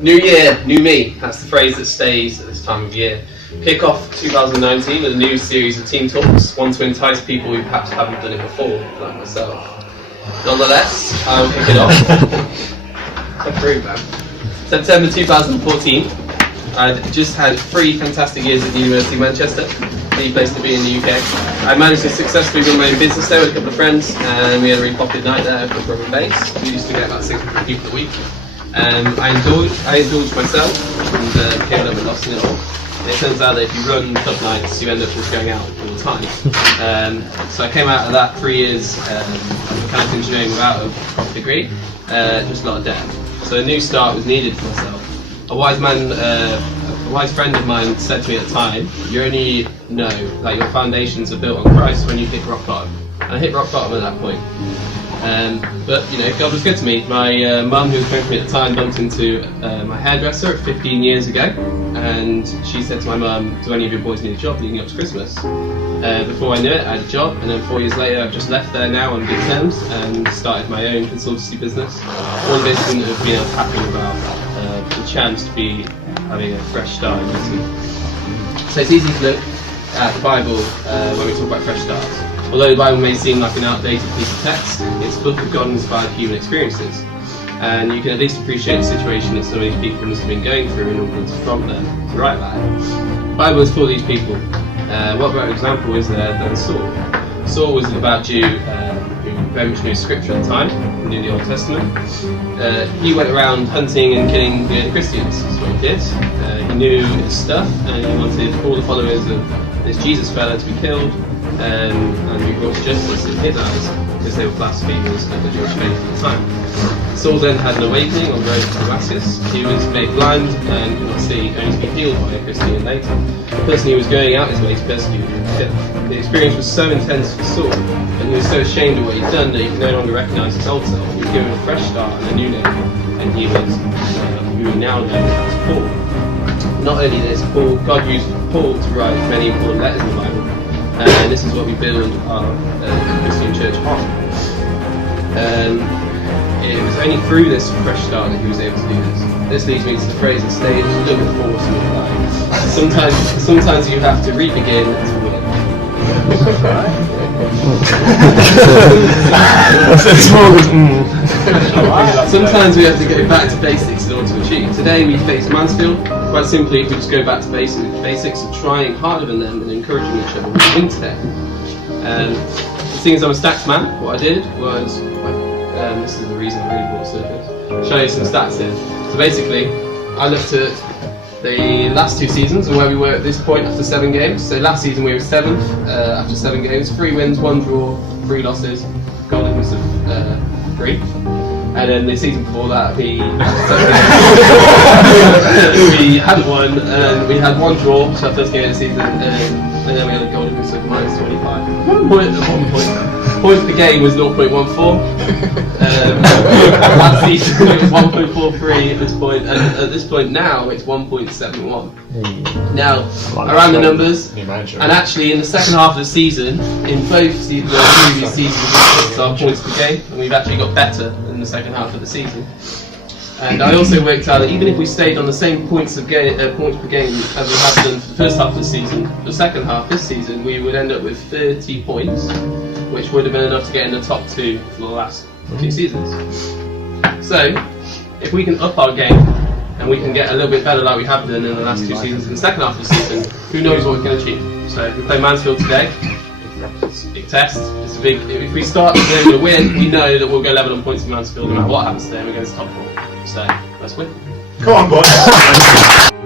New year, new me. That's the phrase that stays at this time of year. Kick off 2019 with a new series of team talks, one to entice people who perhaps haven't done it before, like myself. Nonetheless, I'll kick it off. Come through, man. September 2014. I'd just had 3 fantastic years at the University of Manchester, the place to be in the UK. I managed to successfully run my own business there with a couple of friends, and we had a really popular night there for drum and bass. We used to get about 600 people a week. I indulged myself and became a little bit lost in it all. It turns out that if you run club nights, you end up just going out all the time. So I came out of that 3 years of mechanical engineering without a proper degree, just a lot of debt. So a new start was needed for myself. A wise friend of mine said to me at the time, "You only know that your foundations are built on Christ when you hit rock bottom." And I hit rock bottom at that point. But you know, God was good to me. My mum, who was going for me at the time, bumped into my hairdresser 15 years ago, and she said to my mum, "Do any of your boys need a job leading up to Christmas?" Before I knew it, I had a job, and then 4 years later, I've just left there now on good terms and started my own consultancy business. All of this wouldn't have been as happy about the chance to be having a fresh start in business. So it's easy to look at the Bible when we talk about fresh starts. Although the Bible may seem like an outdated piece of text, it's a book of God-inspired human experiences. And you can at least appreciate the situation that some of these people must have been going through in order to prompt them to write that. The Bible is for these people. What better example is there than Saul? Saul was a devout Jew who very much knew Scripture at the time, knew the Old Testament. He went around hunting and killing the Christians, that's what he did. He knew his stuff, and he wanted all the followers of this Jesus fella to be killed, and be brought to justice in his eyes, because they were blasphemers of the Jewish faith at the time. Saul then had an awakening on the road to Damascus. He was made blind and could not see, only to be healed by a Christian later. The person he was going out his way to persecute and kill. The experience was so intense for Saul, and he was so ashamed of what he'd done that he could no longer recognise his old self. He was given a fresh start and a new name, and he was who we now know as Paul. Not only this, God used Paul to write many important letters in the Bible, and this is what we build our Christian church on. It was only through this fresh start that he was able to do this. This leads me to the phrase that stays look forward to your life. Sometimes you have to re-begin to win. Sometimes we have to go back to basics in order to achieve. Today we face Mansfield. Quite simply, if we just go back to basics of trying harder than them and encouraging each other, we win today. Seeing as I'm a stats man, what I did was, this is the reason I really brought Surface, show you some stats here. So basically, I looked at the last 2 seasons and where we were at this point after 7 games. So last season we were 7th after 7 games, 3 wins, 1 draw, 3 losses, goal difference of 3. And then the season before that, we hadn't won, and we had 1 draw, which was our first game of the season, and then we had a goal difference of minus 25. 1 point at 1 point. Points per game was 0.14. Last season it was 1.43 at this point, and at this point now it's 1.71. Now, around the numbers, and actually in the second half of the season, in both the previous seasons, we fixed our points per game, and we've actually got better in the second half of the season. And I also worked out that even if we stayed on the same points per game as we have done for the first half of the season, the second half this season, we would end up with 30 points, which would have been enough to get in the top 2 for the last 2 seasons. So, if we can up our game, and we can get a little bit better like we have done in the last 2 seasons in the second half of the season, who knows what we can achieve. So if we play Mansfield today, it's a big test. If we start to win, we know that we'll go level on points in Mansfield no matter what happens today, and we're going to top 4. So, let's win. Come on, boys!